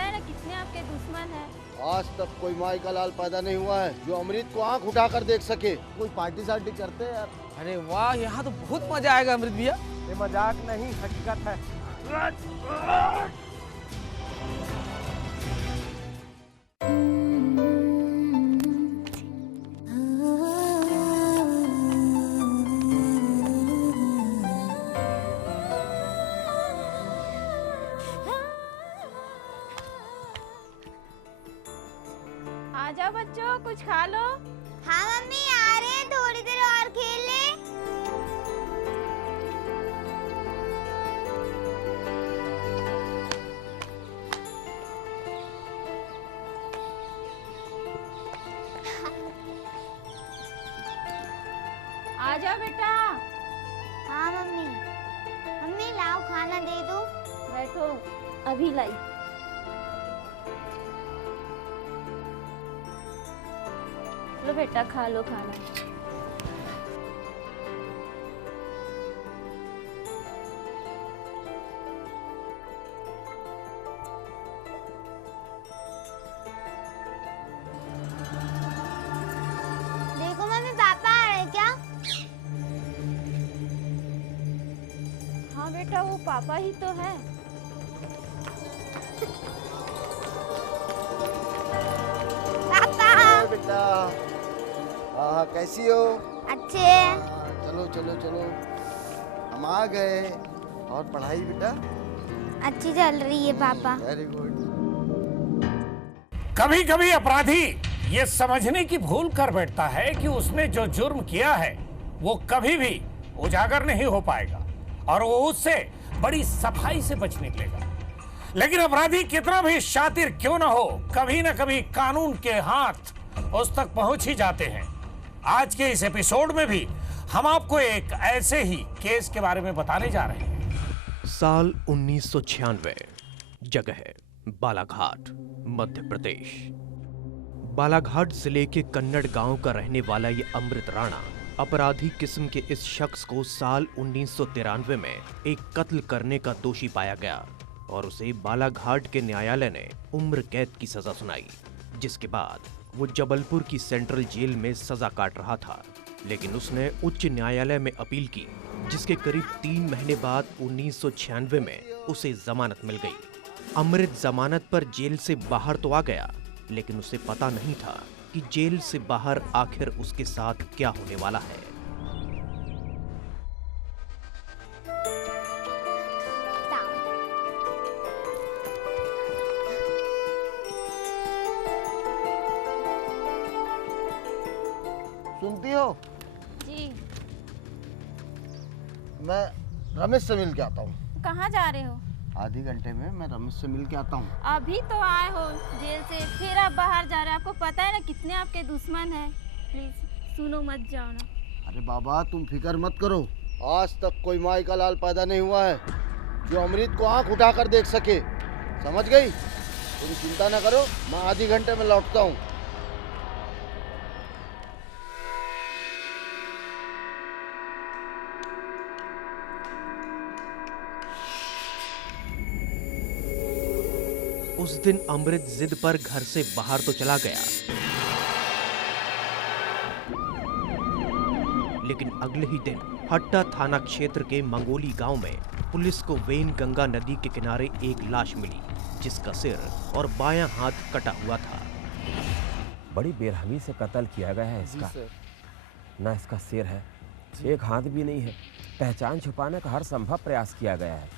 पता है ना कितने आपके दुश्मन हैं। आज तक कोई माई का लाल पैदा नहीं हुआ है जो अमृत को आंख उठाकर देख सके। कोई पार्टी सार्टी करते हैं यार। अरे वाह, यहाँ तो बहुत मजा आएगा अमृत भैया। ये मजाक नहीं, हकीकत है। आ जाओ बच्चों, कुछ खा लो। हाँ मम्मी, आ रहे हैं, थोड़ी देर और खेल ले। आ जाओ बेटा। हाँ मम्मी। मम्मी लाओ, खाना दे दो। बैठो, अभी लाई। लो बेटा, खा लो खाना। देखो मम्मी, पापा आ रहे क्या? हाँ बेटा, वो पापा ही तो है। पापा। बेटा हाँ, कैसी हो? अच्छे। चलो चलो चलो, हम आ गए। और पढ़ाई बेटा? अच्छी चल रही है पापा। Very good. कभी कभी अपराधी ये समझने की भूल कर बैठता है कि उसने जो जुर्म किया है वो कभी भी उजागर नहीं हो पाएगा और वो उससे बड़ी सफाई से बच निकलेगा। लेकिन अपराधी कितना भी शातिर क्यों ना हो, कभी ना कभी कानून के हाथ उस तक पहुंच ही जाते हैं। आज के इस एपिसोड में भी हम आपको एक ऐसे ही केस के बारे में बताने जा रहे हैं। साल 1996, जगह बालाघाट, मध्य प्रदेश। बालाघाट जिले के कन्नड़ गांव का रहने वाला ये अमृत राणा अपराधी किस्म के इस शख्स को साल 1993 में एक कत्ल करने का दोषी पाया गया और उसे बालाघाट के न्यायालय ने उम्र कैद की सजा सुनाई, जिसके बाद वो जबलपुर की सेंट्रल जेल में सजा काट रहा था। लेकिन उसने उच्च न्यायालय में अपील की, जिसके करीब 3 महीने बाद 1996 में उसे जमानत मिल गई। अमृत जमानत पर जेल से बाहर तो आ गया, लेकिन उसे पता नहीं था कि जेल से बाहर आखिर उसके साथ क्या होने वाला है। सुनती हो? जी। मैं रमेश से मिल के आता हूँ। कहाँ जा रहे हो? आधे घंटे में मैं रमेश से मिल के आता हूँ। अभी तो आए हो जेल से, फिर आप बाहर जा रहे हो। आपको पता है ना कितने आपके दुश्मन हैं। प्लीज सुनो, मत जाओ ना। अरे बाबा, तुम फिक्र मत करो। आज तक कोई माई का लाल पैदा नहीं हुआ है जो अमृत को आंख उठाकर देख सके। समझ गई? तुम चिंता ना करो, मैं आधे घंटे में लौटता हूँ। उस दिन अमृत जिद पर घर से बाहर तो चला गया, लेकिन अगले ही दिन हट्टा थाना क्षेत्र के मंगोली गांव में पुलिस को वेन गंगा नदी के किनारे एक लाश मिली, जिसका सिर और बायां हाथ कटा हुआ था। बड़ी बेरहमी से कत्ल किया गया है इसका। ना इसका सिर है, एक हाथ भी नहीं है। पहचान छुपाने का हर संभव प्रयास किया गया है।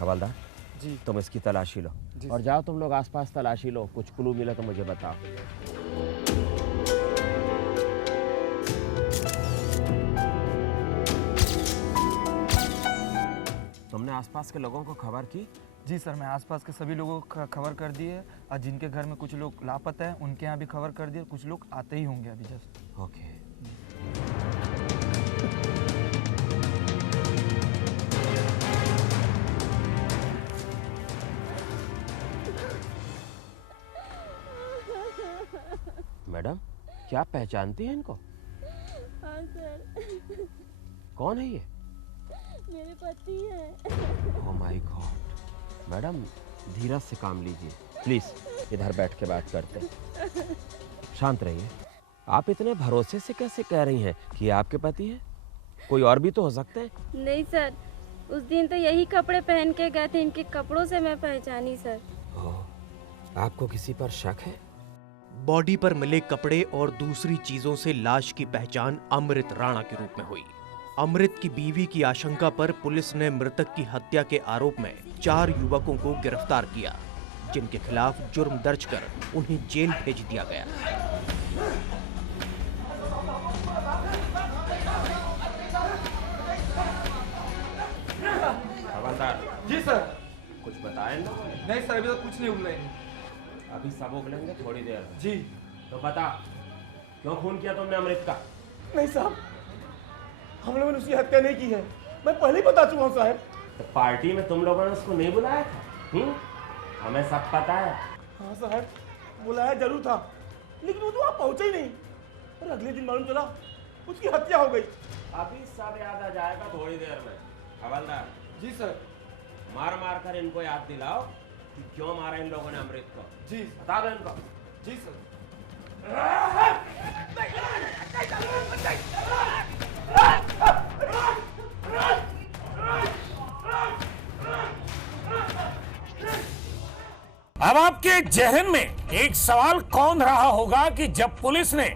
हवलदार जी, तुम इसकी तलाशी लो और जाओ तुम लोग आसपास तलाशी लो। कुछ क्लू मिला तो मुझे बताओ। तुमने आसपास के लोगों को खबर की? जी सर, मैं आसपास के सभी लोगों को खबर कर दी है और जिनके घर में कुछ लोग लापता हैं उनके यहाँ भी खबर कर दिया। कुछ लोग आते ही होंगे अभी जस्ट। ओके। मैडम, क्या आप पहचानती हैं इनको? हाँ सर, कौन है ये? मेरे पति हैं। Oh my God. मैडम, धीरज से काम लीजिए प्लीज। इधर बैठ के बात करते हैं। शांत रहिए। आप इतने भरोसे से कैसे कह रही हैं कि ये आपके पति हैं? कोई और भी तो हो सकते हैं। नहीं सर, उस दिन तो यही कपड़े पहन के गए थे, इनके कपड़ों से मैं पहचानी सर। ओह, आपको किसी पर शक है? बॉडी पर मिले कपड़े और दूसरी चीजों से लाश की पहचान अमृत राणा के रूप में हुई। अमृत की बीवी की आशंका पर पुलिस ने मृतक की हत्या के आरोप में 4 युवकों को गिरफ्तार किया, जिनके खिलाफ जुर्म दर्ज कर उन्हें जेल भेज दिया गया। हवलदार जी सर। कुछ बताएं ना? नहीं सर, अभी तो कुछ नहीं उगले। अभी सब उगलेंगे थोड़ी देर में। जी। तो बता, क्यों खून किया तुमने अमृत का? नहीं साहब, हम लोगों ने उसकी हत्या नहीं की है। मैं पहले ही बता चुका हूँ साहब। तो पार्टी में तुम लोगों ने उसको नहीं बुलाया था? हमें सब पता है। हाँ साहब, बुलाया जरूर था, लेकिन वो तो वहाँ पहुँचा ही नहीं। और अगले दिन मालूम चला उसकी हत्या हो गई। अभी सब याद आ जाएगा थोड़ी देर में। हवलदार जी सर। मार मार कर इनको याद दिलाओ कि क्यों मारा इन लोगों ने अमृत को। जी बता दो इनको। जी सर। अब आपके जहन में एक सवाल कौन रहा होगा कि जब पुलिस ने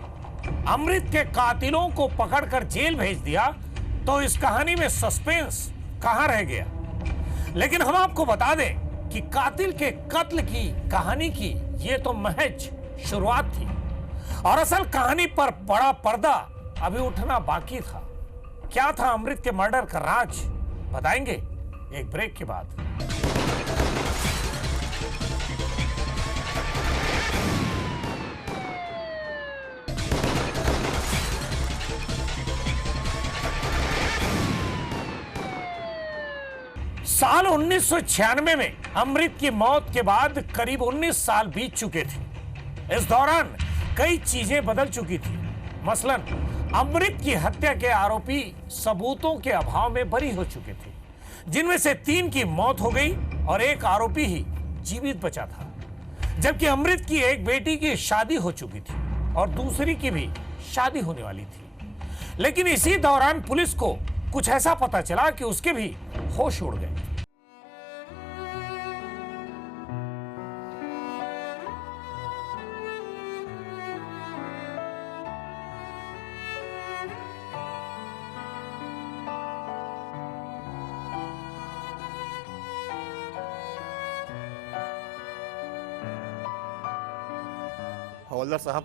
अमृत के कातिलों को पकड़कर जेल भेज दिया तो इस कहानी में सस्पेंस कहां रह गया। लेकिन हम आपको बता दें कि कातिल के कत्ल की कहानी की ये तो महज शुरुआत थी और असल कहानी पर बड़ा पर्दा अभी उठना बाकी था। क्या था अमृत के मर्डर का राज, बताएंगे एक ब्रेक के बाद। साल 1996 में अमृत की मौत के बाद करीब 19 साल बीत चुके थे। इस दौरान कई चीजें बदल चुकी थी। मसलन अमृत की हत्या के आरोपी सबूतों के अभाव में बरी हो चुके थे, जिनमें से 3 की मौत हो गई और एक आरोपी ही जीवित बचा था। जबकि अमृत की एक बेटी की शादी हो चुकी थी और दूसरी की भी शादी होने वाली थी। लेकिन इसी दौरान पुलिस को कुछ ऐसा पता चला कि उसके भी होश उड़ गए। हवलदार साहब,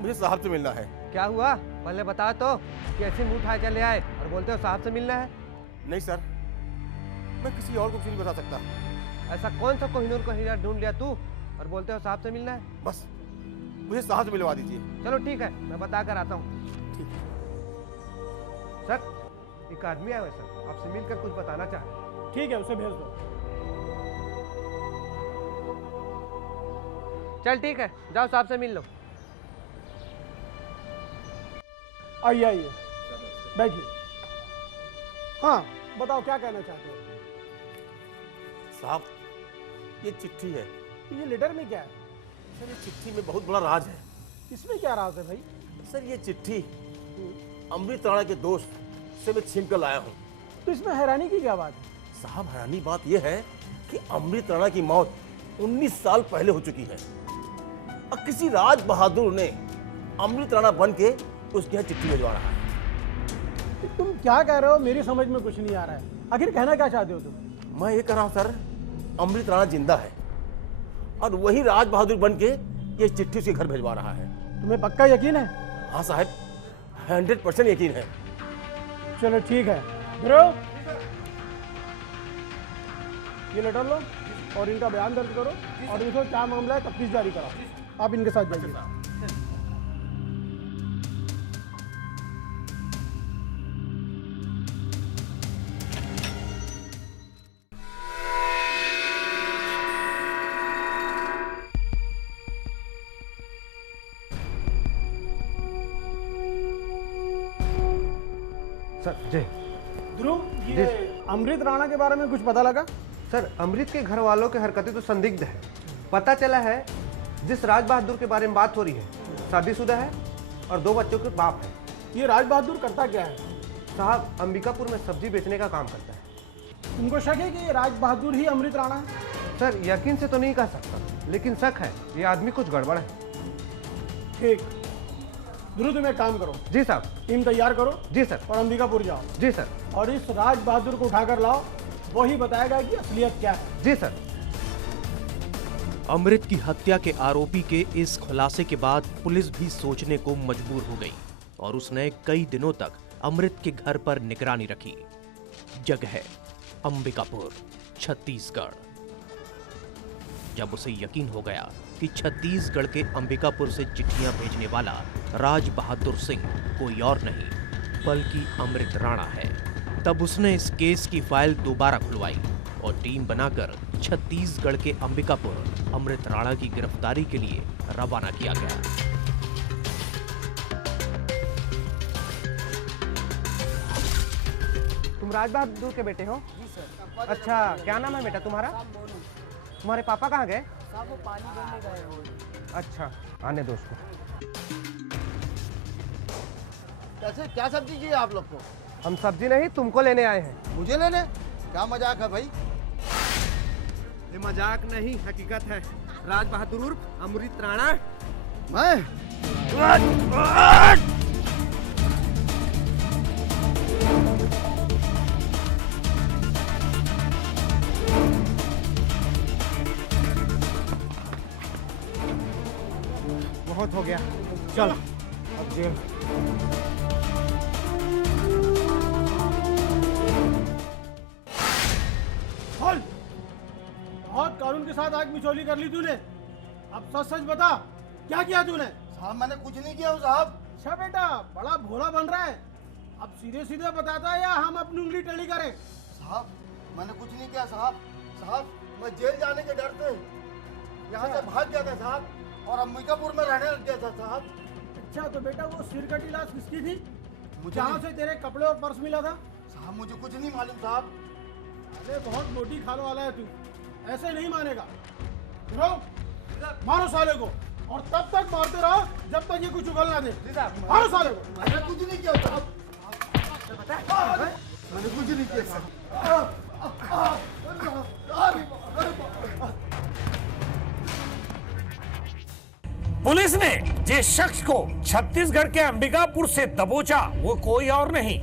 मुझे साहब से मिलना है। क्या हुआ, पहले बता तो। कैसे मुंह उठाए चले आए और बोलते हो साहब से मिलना है? नहीं सर, मैं किसी और को कुछ नहीं बता सकता। ऐसा कौन सा कोहिनूर को हीरा ढूंढ लिया तू और बोलते हो साहब से मिलना है? बस मुझे साहब से मिलवा दीजिए। चलो ठीक है, मैं बता कर आता हूँ। ठीक है सर, एक आदमी आया है सर, आपसे मिलकर कुछ बताना चाह रहे। ठीक है, उसे भेज दो। चल ठीक है, जाओ साहब से मिल लो। आइए आइए, बैठिए। हाँ बताओ, क्या कहना चाहते हो? साहब, ये चिट्ठी है। ये लेटर में क्या है? सर, ये चिट्ठी में बहुत बड़ा राज है। इसमें क्या राज है भाई? सर, ये चिट्ठी अमृत राणा के दोस्त से मैं छीन कर लाया हूँ। तो इसमें हैरानी की क्या बात है? साहब, हैरानी बात यह है कि अमृत राणा की मौत 19 साल पहले हो चुकी है और किसी राज बहादुर ने अमृत राणा बन के उसके यहाँ चिट्ठी भिजवा रहा है। तुम क्या कह रहे हो? मेरी समझ में कुछ नहीं आ रहा है। आखिर कहना क्या चाहते हो तुम? मैं ये कह रहा हूँ सर, अमृत राणा जिंदा है और वही राज बहादुर बन के ये चिट्ठी उसके घर भिजवा रहा है। तुम्हें पक्का यकीन है? हाँ साहब, 100% यकीन है। चलो ठीक है, ब्रो ये लेटर लो और इनका बयान दर्ज करो और इनको क्या मामला है तफ्तीश जारी कराओ। आप इनके साथ जाइए। सर जय। ध्रुव, ये अमृत राणा के बारे में कुछ पता लगा? सर अमृत के घर वालों की हरकतें तो संदिग्ध है। पता चला है जिस राज बहादुर के बारे में बात हो रही है शादीशुदा है और 2 बच्चों के बाप है। ये राज बहादुर करता क्या है? साहब अंबिकापुर में सब्जी बेचने का काम करता है। तुमको शक है कि ये राज बहादुर ही अमृत राणा है? सर यकीन से तो नहीं कह सकता, लेकिन शक है ये आदमी कुछ गड़बड़ है। ठीक, ध्रुव तुम एक काम करो। जी साहब। टीम तैयार करो। जी सर। और अंबिकापुर जाओ। जी सर। और इस राज बहादुर को उठाकर लाओ, वही बताएगा कि असलियत क्या है। जी सर। अमृत की हत्या के आरोपी के इस खुलासे के बाद पुलिस भी सोचने को मजबूर हो गई और उसने कई दिनों तक अमृत के घर पर निगरानी रखी। जगह अंबिकापुर, छत्तीसगढ़। जब उसे यकीन हो गया कि छत्तीसगढ़ के अंबिकापुर से चिट्ठियां भेजने वाला राज बहादुर सिंह कोई और नहीं बल्कि अमृत राणा है, तब उसने इस केस की फाइल दोबारा खुलवाई और टीम बनाकर छत्तीसगढ़ के अंबिकापुर अमृत राणा की गिरफ्तारी के लिए रवाना किया गया। तुम राज बहादुर के बेटे हो? जी सर। अच्छा, क्या नाम है बेटा तुम्हारा? तुम्हारे पापा कहाँ गए? साहब वो पानी भरने गए हो। अच्छा, आने दो उसको। कैसे क्या सब्जी चाहिए आप लोग को? हम सब्जी नहीं तुमको लेने आए हैं। मुझे लेने? क्या मजाक है भाई? ये मजाक नहीं, हकीकत है। राज बहादुर उर्फ अमृत राणा। मैं बहुत हो गया, चल अब जेल। बहुत कानून के साथ आग मिचौली कर ली तूने। अब सच सच बता, क्या किया तूने? साहब मैंने कुछ नहीं किया हूँ साहब। अच्छा बेटा, बड़ा भोला बन रहा है। अब सीधे सीधे बताता है या हम अपनी उंगली टेढ़ी करें? साहब मैंने कुछ नहीं किया साहब। साहब मैं जेल जाने के डर से यहाँ से भाग गया था साहब और अंबिकापुर में रहने लग गया था साहब। अच्छा तो बेटा वो सिर कटी लाश किसकी थी? मुझे जहाँ से तेरे कपड़े और पर्स मिला था? साहब मुझे कुछ नहीं मालूम साहब। अरे बहुत मोटी खाने वाला है तू, ऐसे नहीं मानेगा। मारो साले को और तब तक मारते रहो जब तक ये कुछ उगल ना दे। मारो साले को। मैंने कुछ नहीं किया साहब। मैंने कुछ नहीं किया साहब। पुलिस ने जिस शख्स को छत्तीसगढ़ के अंबिकापुर से दबोचा वो कोई और नहीं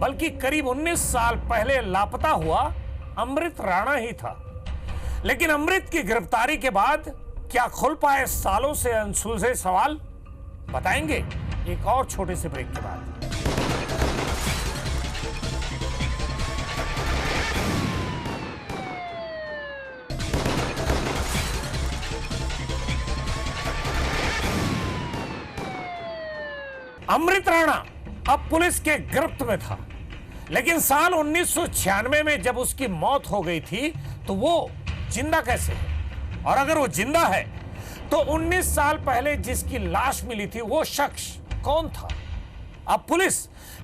बल्कि करीब 19 साल पहले लापता हुआ अमृत राणा ही था। लेकिन अमृत की गिरफ्तारी के बाद क्या खुल पाए सालों से अनसुलझे सवाल, बताएंगे एक और छोटे से ब्रेक के बाद। अमृत राणा अब पुलिस के गिरफ्त में था, लेकिन साल 1996 में जब उसकी मौत हो गई थी तो वो जिंदा कैसे है? और अगर वो जिंदा है तो 19 साल पहले जिसकी लाश मिली थी वो शख्स कौन था? अब पुलिस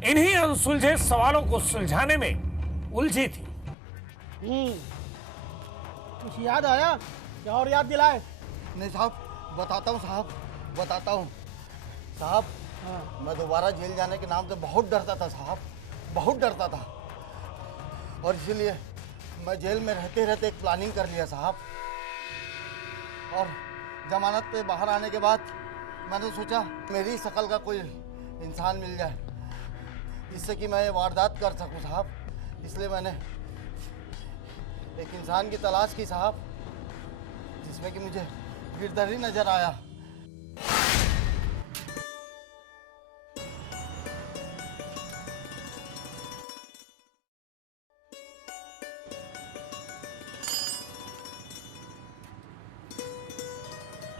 इन्हीं अनसुलझे सवालों को सुलझाने में उलझी थी। कुछ याद आया क्या और याद दिलाए? नहीं साहब बताता हूँ साहब, बताता हूँ साहब। मैं दोबारा जेल जाने के नाम से बहुत डरता था साहब, बहुत डरता था। और इसीलिए मैं जेल में रहते रहते एक प्लानिंग कर लिया साहब। और जमानत पे बाहर आने के बाद मैंने सोचा मेरी शक्ल का कोई इंसान मिल जाए जिससे कि मैं ये वारदात कर सकूं साहब। इसलिए मैंने एक इंसान की तलाश की साहब जिसमें कि मुझे गिरधरी नजर आया।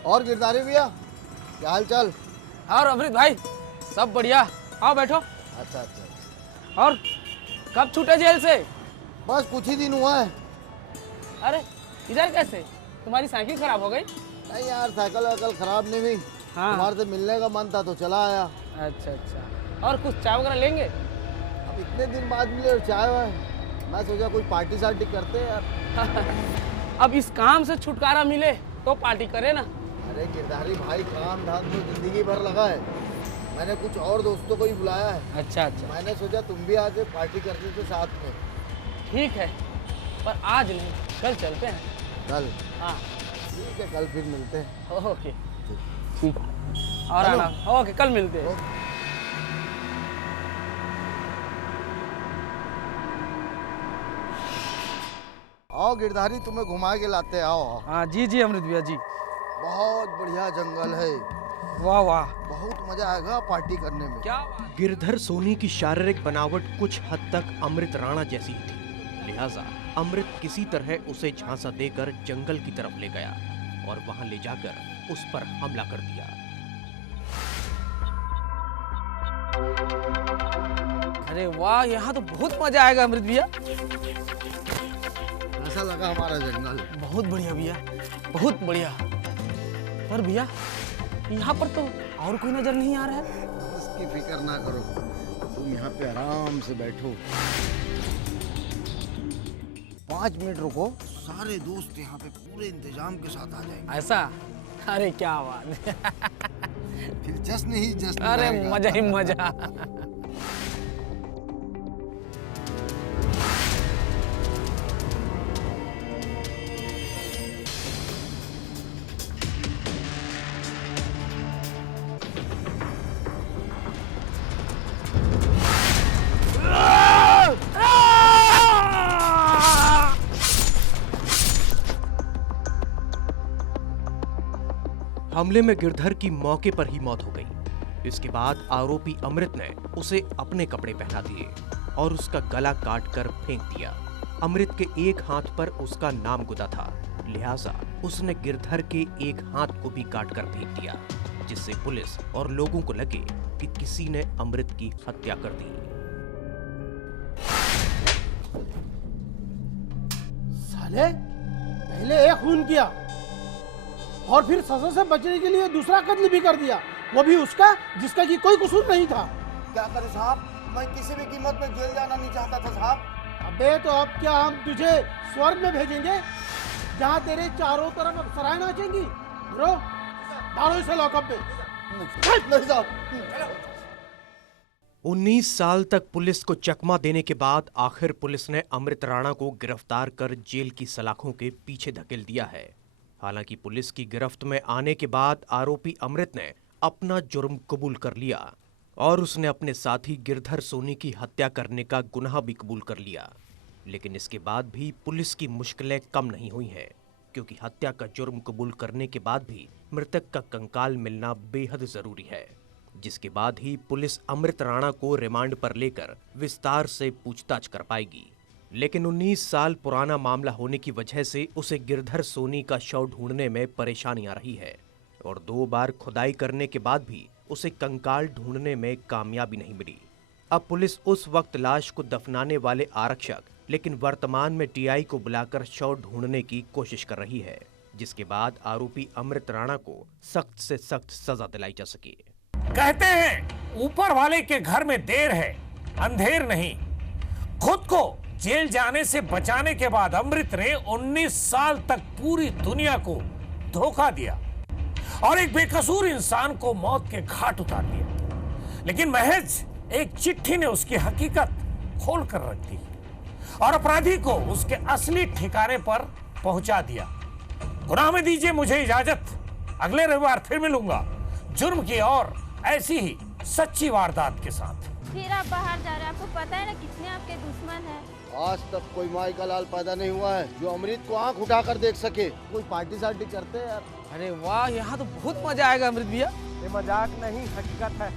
और गिरधारी भैया क्या हाल चाल? और अमृत भाई सब बढ़िया, आओ बैठो। अच्छा अच्छा। और कब छूटे जेल से? बस कुछ ही दिन हुआ है। अरे इधर कैसे? तुम्हारी साइकिल खराब हो गई? नहीं यार साइकिल वाइकिल खराब नहीं हुई। हाँ। तुम्हारे से मिलने का मन था तो चला आया। अच्छा अच्छा। और कुछ चाय वगैरह लेंगे? अब इतने दिन बाद मिले और चाय वाय मैं सोचा कोई पार्टी सार्टी करते हैं यार। अब इस काम से छुटकारा मिले तो पार्टी करे ना। अरे गिरधारी भाई, काम धाम तो जिंदगी भर लगा है। मैंने कुछ और दोस्तों को ही बुलाया है। अच्छा अच्छा, मैंने सोचा तुम भी आके पार्टी करते थे साथ में। ठीक है, पर आज नहीं, कल चलते हैं। कल? हाँ ठीक है, कल फिर मिलते हैं। ओके ठीक, और आना। ओके, कल मिलते हैं। आओ गिरधारी, तुम्हें घुमा के लाते, आओ। हाँ जी जी अमृत भैया जी। बहुत बढ़िया जंगल है। वाह वाह, बहुत मजा आएगा पार्टी करने में। क्या गिरधर सोनी की शारीरिक बनावट कुछ हद तक अमृत राणा जैसी ही थी, लिहाजा अमृत किसी तरह उसे झांसा देकर जंगल की तरफ ले गया और वहां ले जाकर उस पर हमला कर दिया। अरे वाह, यहाँ तो बहुत मजा आएगा अमृत भैया। कैसा लगा हमारा जंगल? बहुत बढ़िया भैया, बहुत बढ़िया। पर भैया, यहाँ पर तो और कोई नजर नहीं आ रहा है। उसकी फिक्र ना करो, तुम यहाँ पे आराम से बैठो। 5 मिनट रुको, सारे दोस्त यहाँ पे पूरे इंतजाम के साथ आ जाएंगे। ऐसा? अरे क्या बात है। फिर जश्न ही जश्न। अरे मजा ही मजा। हमले में गिरधर की मौके पर ही मौत हो गई। इसके बाद आरोपी अमृत ने उसे अपने कपड़े पहना दिए और उसका गला काटकर फेंक दिया। अमृत के एक हाथ पर उसका नाम गुदा था, लिहाजा उसने गिरधर के एक हाथ को भी काटकर फेंक दिया, जिससे पुलिस और लोगों को लगे कि किसी ने अमृत की हत्या कर दी। साले, पहले एक खून किया और फिर सजा से बचने के लिए दूसरा कत्ल भी कर दिया, वो भी उसका जिसका कि कोई कसूर नहीं था। क्या करे साहब, मैं किसी भी कीमत में जेल जाना नहीं चाहता था साहब। अबे तो अब क्या हम तुझे स्वर्ग में भेजेंगे, जहाँ तेरे चारों तरफ अप्सराएं नाचेंगी? ब्रो, डालो इसे लॉकअप में। नहीं साहब। 19 साल तक पुलिस को चकमा देने के बाद आखिर पुलिस ने अमृत राणा को गिरफ्तार कर जेल की सलाखों के पीछे धकेल दिया है। हालांकि पुलिस की गिरफ्त में आने के बाद आरोपी अमृत ने अपना जुर्म कबूल कर लिया और उसने अपने साथी गिरधर सोनी की हत्या करने का गुनाह भी कबूल कर लिया। लेकिन इसके बाद भी पुलिस की मुश्किलें कम नहीं हुई हैं, क्योंकि हत्या का जुर्म कबूल करने के बाद भी मृतक का कंकाल मिलना बेहद जरूरी है, जिसके बाद ही पुलिस अमृत राणा को रिमांड पर लेकर विस्तार से पूछताछ कर पाएगी। लेकिन 19 साल पुराना मामला होने की वजह से उसे गिरधर सोनी का शव ढूंढने में परेशानी आ रही है और 2 बार खुदाई करने के बाद भी उसे कंकाल ढूंढने में कामयाबी नहीं मिली। अब पुलिस उस वक्त लाश को दफनाने वाले आरक्षक, लेकिन वर्तमान में टीआई को बुलाकर शव ढूंढने की कोशिश कर रही है, जिसके बाद आरोपी अमृत राणा को सख्त से सख्त सजा दिलाई जा सके। कहते हैं ऊपर वाले के घर में देर है, अंधेर नहीं। खुद को जेल जाने से बचाने के बाद अमृत ने 19 साल तक पूरी दुनिया को धोखा दिया और एक बेकसूर इंसान को मौत के घाट उतार दिया। लेकिन महज एक चिट्ठी ने उसकी हकीकत खोल कर रख दी और अपराधी को उसके असली ठिकाने पर पहुंचा दिया। गुनाह में दीजिए मुझे इजाजत, अगले रविवार फिर मिलूंगा जुर्म की और ऐसी ही सच्ची वारदात के साथ। फिर आप बाहर जा रहे हैं, आपको पता है ना कितने आपके दुश्मन हैं। आज तक कोई माई का लाल पैदा नहीं हुआ है जो अमृत को आंख उठाकर देख सके। कोई पार्टी सार्टी करते हैं यार। अरे वाह, यहाँ तो बहुत मजा आएगा अमृत भैया। ये मजाक नहीं, हकीकत है।